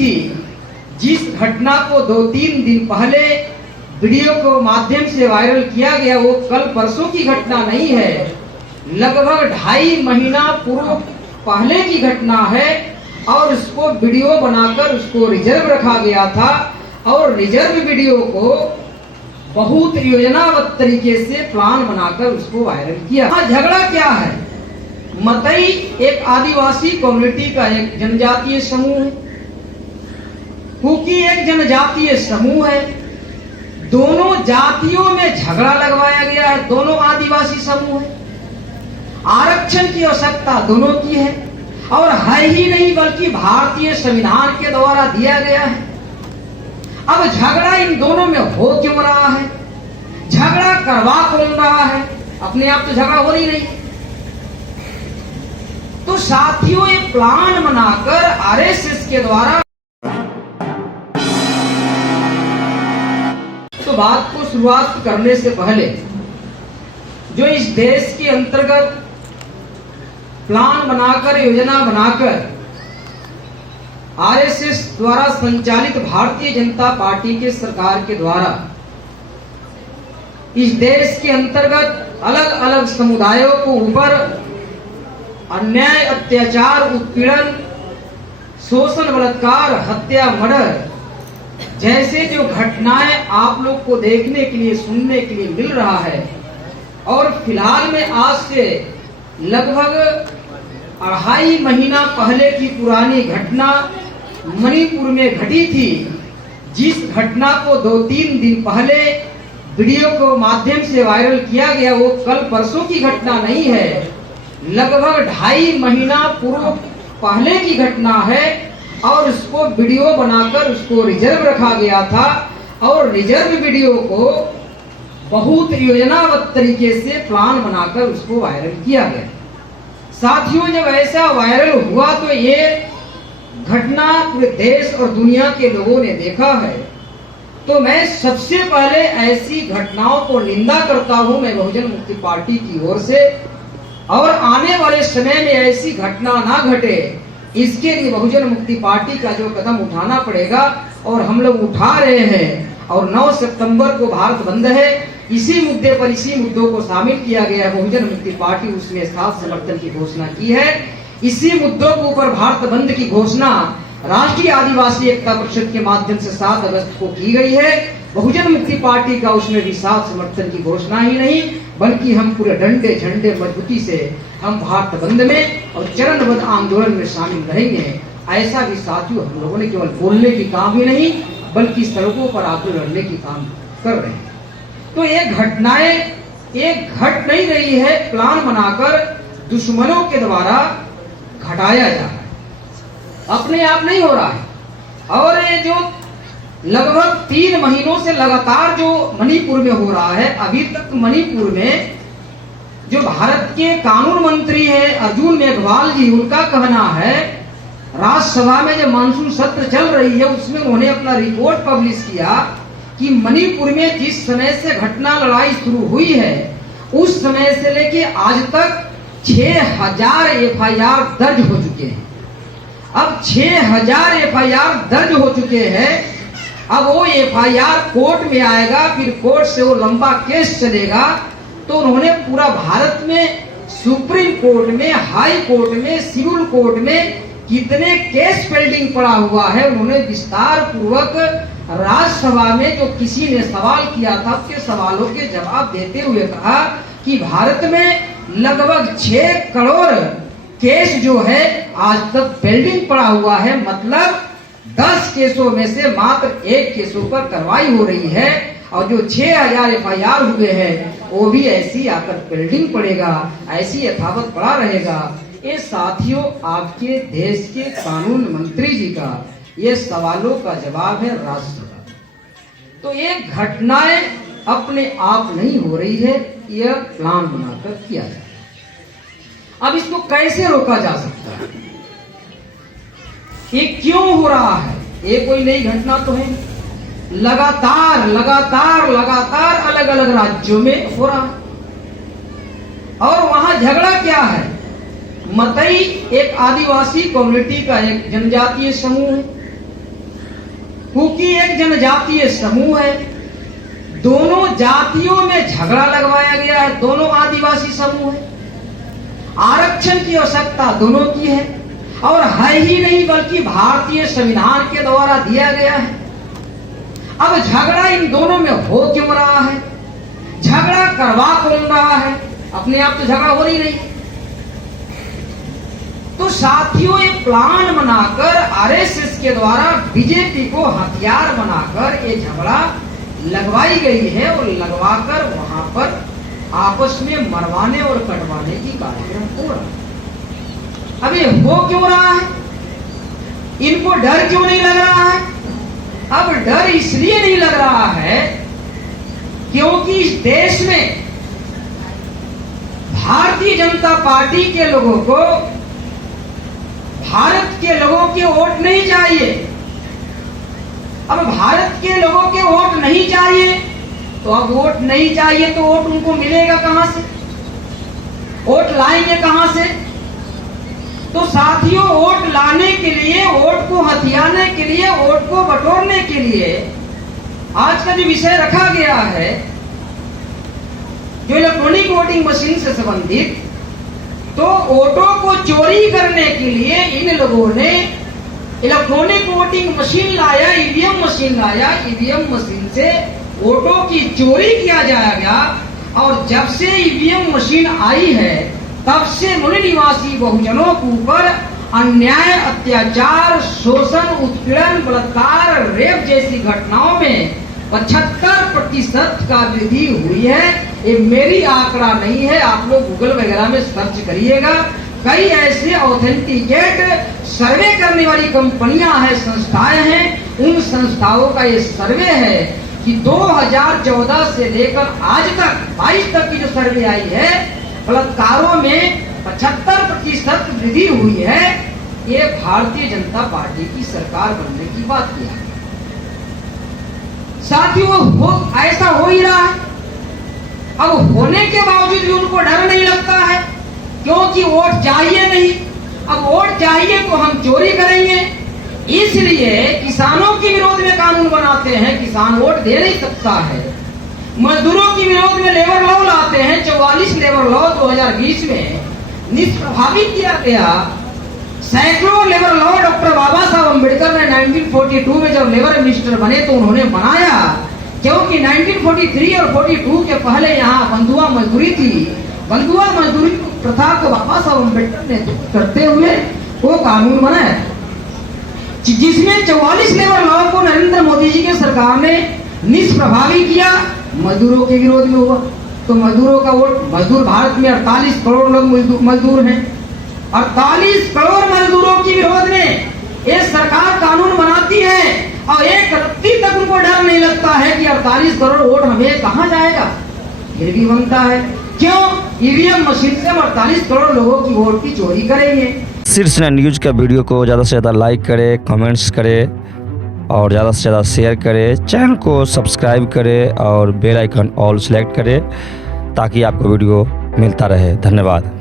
थी, जिस घटना को 2-3 दिन पहले वीडियो को माध्यम से वायरल किया गया, वो कल परसों की घटना नहीं है, लगभग 2.5 महीना पूर्व पहले की घटना है। और उसको वीडियो बनाकर उसको रिजर्व रखा गया था और रिजर्व वीडियो को बहुत योजनाबद्ध तरीके से प्लान बनाकर उसको वायरल किया। झगड़ा क्या है? मतई एक आदिवासी कम्युनिटी का एक जनजातीय समूह है, कुकी एक जनजातीय समूह है। दोनों जातियों में झगड़ा लगवाया गया है, दोनों आदिवासी समूह है। आरक्षण की आवश्यकता दोनों की है और है ही नहीं बल्कि भारतीय संविधान के द्वारा दिया गया है। अब झगड़ा इन दोनों में हो क्यों रहा है? झगड़ा करवा कौन रहा है? अपने आप तो झगड़ा हो नहीं। तो साथियों, ये प्लान बनाकर आरएसएस के द्वारा तो बात को शुरुआत करने से पहले जो इस देश के अंतर्गत प्लान बनाकर योजना बनाकर आरएसएस द्वारा संचालित भारतीय जनता पार्टी के सरकार के द्वारा इस देश के अंतर्गत अलग अलग समुदायों को ऊपर अन्याय, अत्याचार, उत्पीड़न, शोषण, बलात्कार, हत्या, मर्डर जैसे जो घटनाएं आप लोग को देखने के लिए, सुनने के लिए मिल रहा है। और फिलहाल में आज से लगभग 2.5 महीना पहले की पुरानी घटना मणिपुर में घटी थी, जिस घटना को 2-3 दिन पहले वीडियो को माध्यम से वायरल किया गया, वो कल परसों की घटना नहीं है, लगभग 2.5 महीना पूर्व पहले की घटना है। और उसको वीडियो बनाकर उसको रिजर्व रखा गया था और रिजर्व वीडियो को बहुत योजनाबद्ध तरीके से प्लान बनाकर उसको वायरल किया गया। साथियों, जब ऐसा वायरल हुआ तो ये घटना पूरे देश और दुनिया के लोगों ने देखा है। तो मैं सबसे पहले ऐसी घटनाओं को निंदा करता हूं, मैं बहुजन मुक्ति पार्टी की ओर से, और आने वाले समय में ऐसी घटना ना घटे इसके लिए बहुजन मुक्ति पार्टी का जो कदम उठाना पड़ेगा और हम लोग उठा रहे हैं। और 9 सितंबर को भारत बंद है, इसी मुद्दे पर, इसी मुद्दों को शामिल किया गया है। बहुजन मुक्ति पार्टी उसमें साथ समर्थन की घोषणा की है। इसी मुद्दों के ऊपर भारत बंद की घोषणा राष्ट्रीय आदिवासी एकता परिषद के माध्यम से 7 अगस्त को की गई है। बहुजन मुक्ति पार्टी का उसमें भी साथ समर्थन की घोषणा ही नहीं, बल्कि हम पूरे डंडे झंडे मजबूती से हम भारत बंद में और चरणबद्ध आंदोलन में शामिल रहेंगे। ऐसा भी साथियों, हम लोगों ने केवल बोलने की काम ही नहीं बल्कि सड़कों पर आकर लड़ने की काम कर रहे हैं। तो ये घटनाएं एक घट नहीं रही है, प्लान बनाकर दुश्मनों के द्वारा घटाया जा रहा है, अपने आप नहीं हो रहा है। और ये जो लगभग 3 महीनों से लगातार जो मणिपुर में हो रहा है, अभी तक मणिपुर में जो भारत के कानून मंत्री हैं अर्जुन मेघवाल जी, उनका कहना है राज्यसभा में जब मानसून सत्र चल रही है उसमें उन्होंने अपना रिपोर्ट पब्लिश किया कि मणिपुर में जिस समय से घटना लड़ाई शुरू हुई है उस समय से लेके आज तक 6000 एफआईआर दर्ज हो चुके हैं। अब 6000 एफआईआर दर्ज हो चुके हैं। अब वो एफआईआर कोर्ट में आएगा, फिर कोर्ट से वो लंबा केस चलेगा। तो उन्होंने पूरा भारत में सुप्रीम कोर्ट में, हाई कोर्ट में, सिविल कोर्ट में कितने केस पेंडिंग पड़ा हुआ है उन्होंने विस्तार पूर्वक राज्यसभा में जो किसी ने सवाल किया था उसके सवालों के जवाब देते हुए कहा कि भारत में लगभग 6 करोड़ केस जो है आज तक पेंडिंग पड़ा हुआ है। मतलब 10 केसों में से मात्र 1 केसों पर कार्रवाई हो रही है और जो 6000 एफआईआर हुए हैं वो भी ऐसी आकर पेंडिंग पड़ेगा, ऐसी यथावत पड़ा रहेगा। ये साथियों, आपके देश के कानून मंत्री जी का ये सवालों का जवाब है राज्यसभा। तो ये घटनाएं अपने आप नहीं हो रही है, यह प्लान बनाकर किया जाए। अब इसको कैसे रोका जा सकता है? ये क्यों हो रहा है? ये कोई नई घटना तो है, लगातार अलग अलग राज्यों में हो रहा है। और वहां झगड़ा क्या है? मतई एक आदिवासी कम्युनिटी का एक जनजातीय समूह है, चूंकि एक जनजातीय समूह है, दोनों जातियों में झगड़ा लगवाया गया है, दोनों आदिवासी समूह है, आरक्षण की आवश्यकता दोनों की है और है ही नहीं बल्कि भारतीय संविधान के द्वारा दिया गया है। अब झगड़ा इन दोनों में हो क्यों रहा है? झगड़ा करवा कौन रहा है? अपने आप तो झगड़ा हो ही नहीं। तो साथियों, ये प्लान बनाकर आरएसएस के द्वारा बीजेपी को हथियार बनाकर ये झगड़ा लगवाई गई है और लगवाकर वहां पर आपस में मरवाने और कटवाने की कार्यक्रम हो रहा है। अब ये हो क्यों रहा है? इनको डर क्यों नहीं लग रहा है? अब डर इसलिए नहीं लग रहा है क्योंकि इस देश में भारतीय जनता पार्टी के लोगों को, भारत के लोगों के वोट नहीं चाहिए। अब भारत के लोगों के वोट नहीं चाहिए, तो अब वोट नहीं चाहिए तो वोट उनको मिलेगा कहां से? वोट लाएंगे कहां से? तो साथियों, वोट लाने के लिए, वोट को हथियाने के लिए, वोट को बटोरने के लिए आज का जो विषय रखा गया है, जो इलेक्ट्रॉनिक वोटिंग मशीन से संबंधित, तो वोटों को चोरी करने के लिए इन लोगों ने इलेक्ट्रॉनिक वोटिंग मशीन लाया, ईवीएम मशीन लाया। ईवीएम मशीन से वोटों की चोरी किया जाएगा और जब से ईवीएम मशीन आई है तब से मूल निवासी बहुजनों के ऊपर अन्याय, अत्याचार, शोषण, उत्पीड़न, बलात्कार, रेप जैसी घटनाओं में 75% का वृद्धि हुई है। ये मेरी आंकड़ा नहीं है, आप लोग गूगल वगैरह में सर्च करिएगा। कई ऐसे ऑथेंटिकेट सर्वे करने वाली कंपनियां हैं, संस्थाएं हैं, उन संस्थाओं का ये सर्वे है कि 2014 से लेकर आज तक 22 तक की जो सर्वे आई है, बलात्कारों में 75% वृद्धि हुई है। ये भारतीय जनता पार्टी की सरकार बनने की बात की है। साथियों, ऐसा हो ही रहा है। अब होने के बावजूद भी उनको डर नहीं लगता है क्योंकि वोट चाहिए नहीं। अब वोट चाहिए तो हम चोरी करेंगे, इसलिए किसानों के विरोध में कानून बनाते हैं। किसान वोट दे नहीं सकता है। मजदूरों के विरोध में लेबर लॉ लाते हैं। 44 लेबर लॉ 2020 में निष्प्रभावी किया गया। सैकड़ों लेबर लॉ डॉक्टर बाबा साहब अम्बेडकर ने 1942 में जब लेबर मिनिस्टर बने तो उन्होंने बनाया, क्योंकि 1943 और 42 के पहले यहाँ बंधुआ मजदूरी थी। बंधुआ मजदूरी प्रथा को बाबा साहब अम्बेडकर ने करते हुए वो कानून बनाया, जिसमें 44 लेबर लॉ को नरेंद्र मोदी जी के सरकार ने निष्प्रभावी किया। मजदूरों के विरोध में हुआ तो मजदूरों का वोट, मजदूर भारत में 48 करोड़ लोग मजदूर हैं। 48 करोड़ मजदूरों के विरोध में ये सरकार कानून बनाती है और एक रत्ती तक उनको डर नहीं लगता है कि 48 करोड़ वोट हमें कहां जाएगा, फिर भी बनता है। क्यों? ईवीएम मशीन से हम 48 करोड़ लोगों की वोट की चोरी करेंगे। शीर्ष न्यूज का वीडियो को ज़्यादा से ज़्यादा लाइक करें, कमेंट्स करें और ज़्यादा से ज़्यादा शेयर करें। चैनल को सब्सक्राइब करें और बेल आइकन ऑल सेलेक्ट करें ताकि आपको वीडियो मिलता रहे। धन्यवाद।